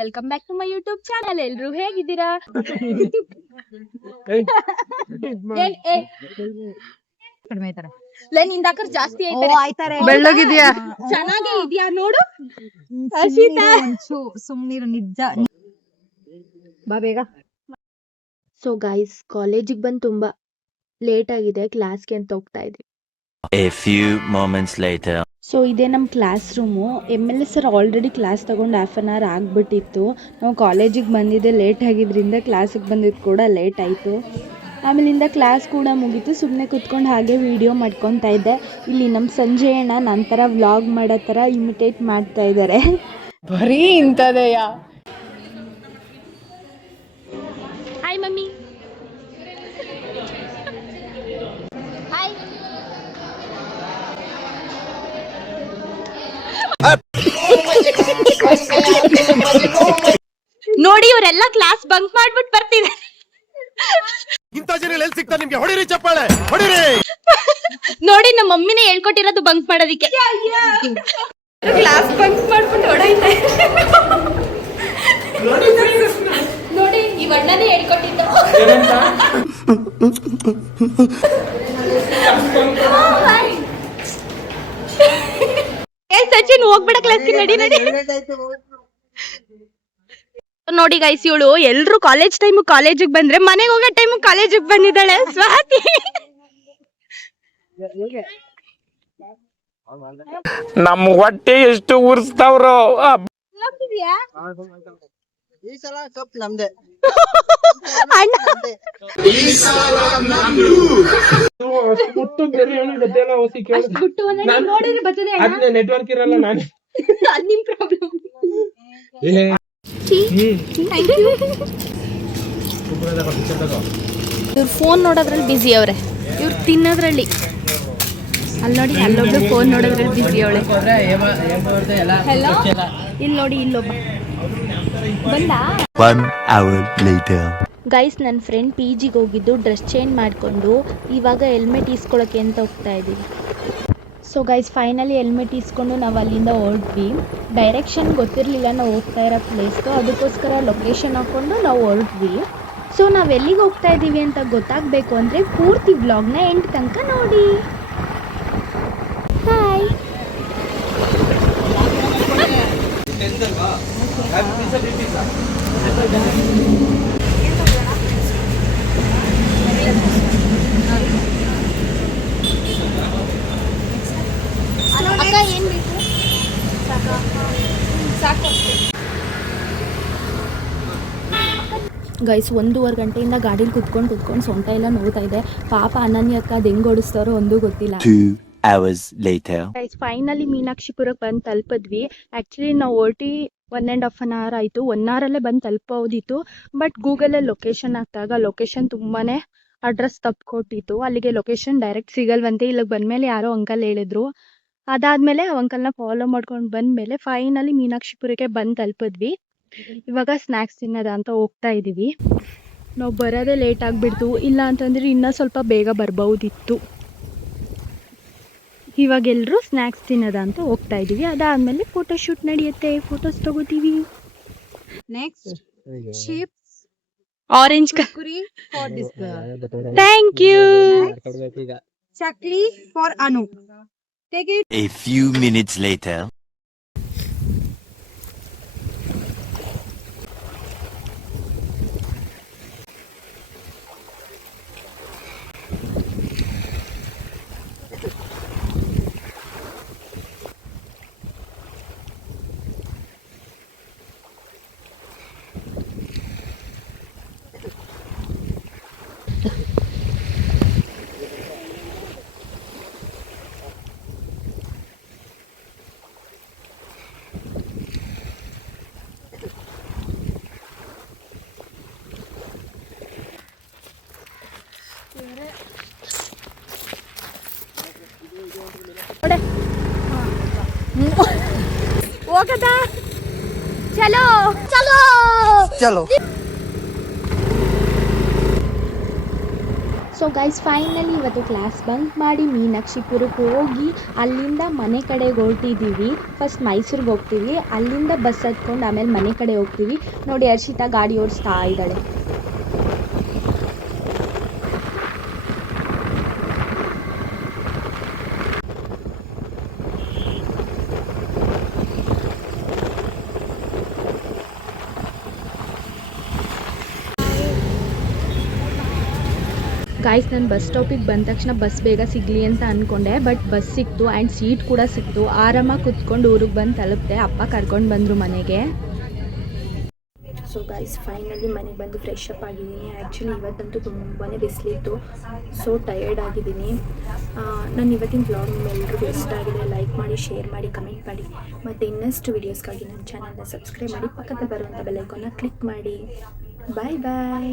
Welcome back to my YouTube channel. ಎಲ್ರು ಹೇಗಿದ್ದೀರಾ? ನಿಂದಾಕರ್ ಜಾಸ್ತಿ ಬೆಳ್ಳಗಿದ್ಯಾ? ಚೆನ್ನಾಗೇ ಇದೆಯಾ ನೋಡು. ಸುಮ್ನಿರು ನಿಜ ಬಾ ಬೇಗ. ಸೊ ಗೈಸ್, ಕಾಲೇಜಿಗೆ ಬಂದು ತುಂಬಾ ಲೇಟ್ ಆಗಿದೆ. ಕ್ಲಾಸ್ಗೆ ಅಂತ ಹೋಗ್ತಾ ಇದ್ವಿ. A few moments later. So ಇದೇ ನಮ್ಮ class room. MLA sir already class ತಗೊಂಡು ಹಾಫ್ ಆನ್ ಅವರ್ ಆಗಿಬಿಟ್ಟಿತ್ತು. ನಾವು ಕಾಲೇಜಿಗೆ ಬಂದಿದ್ದೆ ಲೇಟ್ ಆಗಿದ್ರಿಂದ ಕ್ಲಾಸಿಗೆ ಬಂದಿದ್ದು ಕೂಡ ಲೇಟ್ ಆಯಿತು. ಆಮೇಲಿಂದ ಕ್ಲಾಸ್ ಕೂಡ ಮುಗೀತು. ಸುಮ್ಮನೆ ಕುತ್ಕೊಂಡು ಹಾಗೆ ವಿಡಿಯೋ ಮಾಡ್ಕೊತಾ ಇದ್ದೆ. ಇಲ್ಲಿ ನಮ್ಮ ಸಂಜೆ ಅಣ್ಣ ನಂತರ ವ್ಲಾಗ್ ಮಾಡೋ ಥರ ಇಮಿಟೇಟ್ ಮಾಡ್ತಾ ಇದ್ದಾರೆ. ಬರೀ ಇಂಥದೆಯಾ? Hi mummy. ಹಾಯ್. ನೋಡಿ, ಇವರೆಲ್ಲ ಕ್ಲಾಸ್ ಬಂಕ್ ಮಾಡ್ಬಿಟ್ಟು ಬರ್ತಿದ್ದಾರೆ. ಇಂಥ ಜನ ಎಲ್ಲಿ ಸಿಗ್ತಾರೆ ನಿಮ್ಗೆ? ಹೊಡಿರಿ ಚಪ್ಪಾಳೆ, ಹೊಡಿರಿ. ನೋಡಿ, ನಮ್ಮ ಮಮ್ಮಿನೇ ಹೇಳ್ಕೊಟ್ಟಿರೋದು ಬಂಕ್ ಮಾಡೋದಿಕ್ಕೆ. ಕ್ಲಾಸ್ ಬಂಕ್ ಮಾಡ್ಬಿಟ್ಟು ಹೊಡೈತೆ. ನೋಡಿ, ಈ ಅಣ್ಣನೇ ಹೇಳ್ಕೊಟ್ಟಿದ್ದು. ಸಚಿನ್ ಹೋಗ್ಬೇಡ ಕ್ಲಾಸ್ಗೆ, ನಡಿ ನಡಿ. ನೋಡಿ ಗೈಸ್, ಇವಳು ಎಲ್ರು ಕಾಲೇಜ್ ಟೈಮು ಕಾಲೇಜಿಗೆ ಬಂದ್ರೆ ಮನೆಗೆ ಹೋಗೋ ಟೈಮು ಕಾಲೇಜಿಗೆ ಬಂದಿದ್ದಾಳೆ. ಸ್ವಾತಿ ನಮ್ಮ ಹೊಟ್ಟೆ ಎಷ್ಟು ಉರ್ಸ್ತಾವ್ರೋ. ಈ ಸಲ ಕಪ್ ನಮ್ದೆ. ನೆಟ್ವರ್ಕ್ ಇರಲ್ಲ. ನಾನು ನಿಮ್ ಪ್ರಾಬ್ಲಮ್. ಇವ್ರು ಫೋನ್ ನೋಡೋದ್ರಲ್ಲಿ ಬಿಸಿ ಅವ್ರೆ, ಇವ್ರು ತಿನ್ನೋದ್ರಲ್ಲಿ. ಅಲ್ಲಿ ನೋಡಿ, ಅಲ್ಲೊಬ್ಳು ಫೋನ್ ನೋಡೋದ್ರಲ್ಲಿ ಬಿಸಿ ಅವಳೆ. ಹಲೋ, ಇಲ್ಲಿ ನೋಡಿ, ಇಲ್ಲೊಬ್ಬ ಬಂದ. 1 hour later. ಗೈಸ್, ನನ್ನ ಫ್ರೆಂಡ್ PGಗೆ ಹೋಗಿದ್ದು ಡ್ರೆಸ್ ಚೇಂಜ್ ಮಾಡಿಕೊಂಡು ಇವಾಗ ಹೆಲ್ಮೆಟ್ ಈಸ್ಕೊಳ್ಳೋಕ್ಕೆ ಅಂತ ಹೋಗ್ತಾ ಇದ್ದೀವಿ. ಸೊ ಗೈಸ್, ಫೈನಲಿ ಹೆಲ್ಮೆಟ್ ಈಸ್ಕೊಂಡು ನಾವು ಅಲ್ಲಿಂದ ಹೊರಟ್ವಿ. ಡೈರೆಕ್ಷನ್ ಗೊತ್ತಿರಲಿಲ್ಲ ನಾವು ಹೋಗ್ತಾ ಇರೋ ಪ್ಲೇಸ್ದು, ಅದಕ್ಕೋಸ್ಕರ ಲೊಕೇಶನ್ ಹಾಕ್ಕೊಂಡು ನಾವು ಹೊರಟ್ವಿ. ಸೊ ನಾವು ಎಲ್ಲಿಗೆ ಹೋಗ್ತಾ ಇದ್ದೀವಿ ಅಂತ ಗೊತ್ತಾಗಬೇಕು ಅಂದರೆ ಪೂರ್ತಿ ವ್ಲಾಗ್ನ ಎಂಡ್ ತನಕ ನೋಡಿ. ಹಾಯ್. ಅಕ್ಕ, ಏನು ಬೇಕು? ಸಾಕು. ಗೈಸ್, 1.5 ಗಂಟೆಯಿಂದ ಗಾಡೀಲಿ ಕುತ್ಕೊಂಡು ಸೊಂಟ ಎಲ್ಲ ನೋಡ್ತಾ ಇದೆ. ಪಾಪ ಅನನ್ಯ ಅಕ್ಕ ಅದು ಹೆಂಗೆ ಓಡಿಸ್ತಾರೋ ಒಂದು ಗೊತ್ತಿಲ್ಲ. 2 hours later. ಗೈಸ್, ಫೈನಲಿ ಮೀನಾಕ್ಷಿಪುರಕ್ಕೆ ಬಂದು ತಲುಪಿದ್ವಿ. ಆ್ಯಕ್ಚುಲಿ ನಾವು ಹೊರಟಿ 1.5 hour ಆಯಿತು. 1 hourಲ್ಲೇ ಬಂದು ತಲುಪೋದಿತ್ತು. ಬಟ್ ಗೂಗಲಲ್ಲಿ ಲೊಕೇಶನ್ ಹಾಕಿದಾಗ ಲೊಕೇಶನ್ ತುಂಬಾ ಅಡ್ರೆಸ್ ತಪ್ಪು ಕೊಟ್ಟಿತ್ತು. ಅಲ್ಲಿಗೆ ಲೊಕೇಶನ್ ಡೈರೆಕ್ಟ್ ಸಿಗಲ್ವಂತೆ. ಇಲ್ಲಿಗೆ ಬಂದಮೇಲೆ ಯಾರೋ ಅಂಕಲ್ ಹೇಳಿದ್ರು. ಅದಾದಮೇಲೆ ಆ ಅಂಕಲ್ನ ಫಾಲೋ ಮಾಡ್ಕೊಂಡು ಬಂದಮೇಲೆ ಫೈನಲಿ ಮೀನಾಕ್ಷಿಪುರಕ್ಕೆ ಬಂದು ತಲುಪಿದ್ವಿ. ಇವಾಗ ಸ್ನ್ಯಾಕ್ಸ್ ತಿನ್ನೋದ ಅಂತ ಹೋಗ್ತಾ ಇದ್ದೀವಿ. ನಾವು ಬರೋದೇ ಲೇಟ್ ಆಗಿಬಿಡ್ತು. ಇಲ್ಲ ಅಂತಂದರೆ ಇನ್ನೂ ಸ್ವಲ್ಪ ಬೇಗ ಬರ್ಬೋದಿತ್ತು. ಇವಾಗ ಎಲ್ಲರೂ ಸ್ನ್ಯಾಕ್ಸ್ ತಿನ್ನೋದ ಅಂತ ಹೋಗ್ತಾ ಇದ್ದೀವಿ. ಅದಾದಮೇಲೆ ಫೋಟೋಶೂಟ್ ನಡೆಯುತ್ತೆ, ಫೋಟೋಸ್ ತಗೋತೀವಿ. ನೆಕ್ಸ್ಟ್ ಚಿಪ್ಸ್ ಆರೆಂಜ್ ಕುರಿ ಫಾರ್ ದಿಸ್ ಥ್ಯಾಂಕ್ ಯು. Chakli for Anu. Take it. A few minutes later. ಹೋಗದಾ? ಚಲೋ ಚಲೋ ಚಲೋ. ಸೊ ಗೈಸ್ ಫೈನಲಿ ಇವತ್ತು ಕ್ಲಾಸ್ ಬಂಕ್ ಮಾಡಿ ಮೀನಾಕ್ಷಿಪುರಕ್ಕೆ ಹೋಗಿ ಅಲ್ಲಿಂದ ಮನೆ ಕಡೆಗೆ ಹೊರಟಿದ್ದೀವಿ. ಫಸ್ಟ್ ಮೈಸೂರಿಗೆ ಹೋಗ್ತೀವಿ, ಅಲ್ಲಿಂದ ಬಸ್ ಹತ್ಕೊಂಡು ಆಮೇಲೆ ಮನೆ ಕಡೆ ಹೋಗ್ತೀವಿ. ನೋಡಿ ಹರ್ಷಿತಾ ಗಾಡಿ ಓಡಿಸ್ತಾ ಇದ್ದಾಳೆ. ಗಾಯ್ಸ್ ನಾನು ಬಸ್ ಸ್ಟಾಪಿಗೆ ಬಂದ ತಕ್ಷಣ ಬಸ್ ಬೇಗ ಸಿಗಲಿ ಅಂತ ಅಂದ್ಕೊಂಡೆ, ಬಟ್ ಬಸ್ ಸಿಕ್ತು ಆ್ಯಂಡ್ ಸೀಟ್ ಕೂಡ ಸಿಕ್ತು. ಆರಾಮಾಗಿ ಕುತ್ಕೊಂಡು ಊರಿಗೆ ಬಂದು ತಲುಪಿದೆ. ಅಪ್ಪ ಕರ್ಕೊಂಡು ಬಂದರು ಮನೆಗೆ. ಸೊ ಗೈಸ್ ಫೈನಲಿ ಮನೆಗೆ ಬಂದು ಫ್ರೆಶ್ ಅಪ್ ಆಗಿದ್ದೀನಿ. ಆ್ಯಕ್ಚುಲಿ ಇವತ್ತಂತೂ ತುಂಬಾ ಬಿಸಿಲಿತ್ತು, ಸೊ ಟಯರ್ಡ್ ಆಗಿದ್ದೀನಿ. ನಾನು ಇವತ್ತಿನ ವ್ಲಾಗ್ ನಿಮ್ಮೆಲ್ಲರಿಗೂ ಇಷ್ಟ ಆಗಿದೆ. ಲೈಕ್ ಮಾಡಿ, ಶೇರ್ ಮಾಡಿ, ಕಮೆಂಟ್ ಮಾಡಿ, ಮತ್ತು ಇನ್ನಷ್ಟು ವೀಡಿಯೋಸ್ಗಾಗಿ ನನ್ನ ಚಾನಲ್ನ ಸಬ್ಸ್ಕ್ರೈಬ್ ಮಾಡಿ, ಪಕ್ಕದಲ್ಲಿ ಬರುವಂಥ ಬೆಲ್ ಐಕಾನ್ನ ಕ್ಲಿಕ್ ಮಾಡಿ. ಬಾಯ್ ಬಾಯ್.